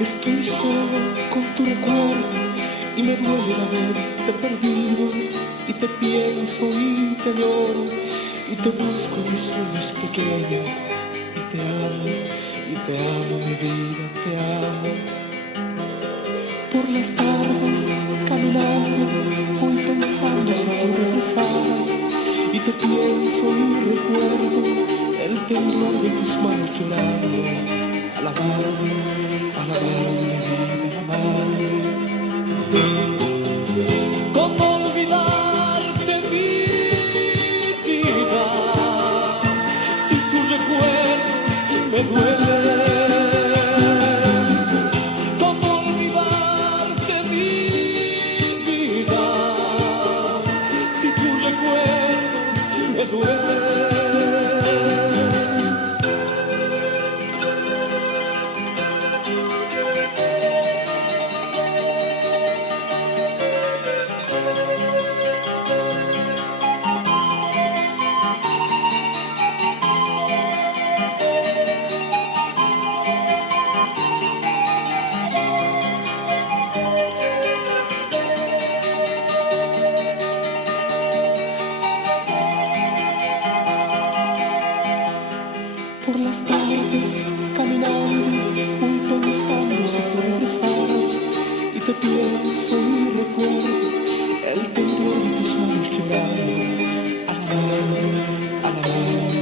Estoy solo con tu recuerdo y me duele haberte perdido. Y te pienso y te lloro y te busco en mis sueños pequeños. Y te amo mi vida, te amo. Por las tardes caminando voy pensando si tú regresarás. Y te pienso y recuerdo el temblor de tus manos llorando. Al amarme mi vida, al amarme. ¿Cómo olvidarte mi vida? Si tus recuerdos me duelen. ¿Cómo olvidarte mi vida? Si tus recuerdos me duelen. Por las tardes caminando voy pensando si tú regresarás. Y te pienso y recuerdo el temblor de tus manos llorando. Al amarme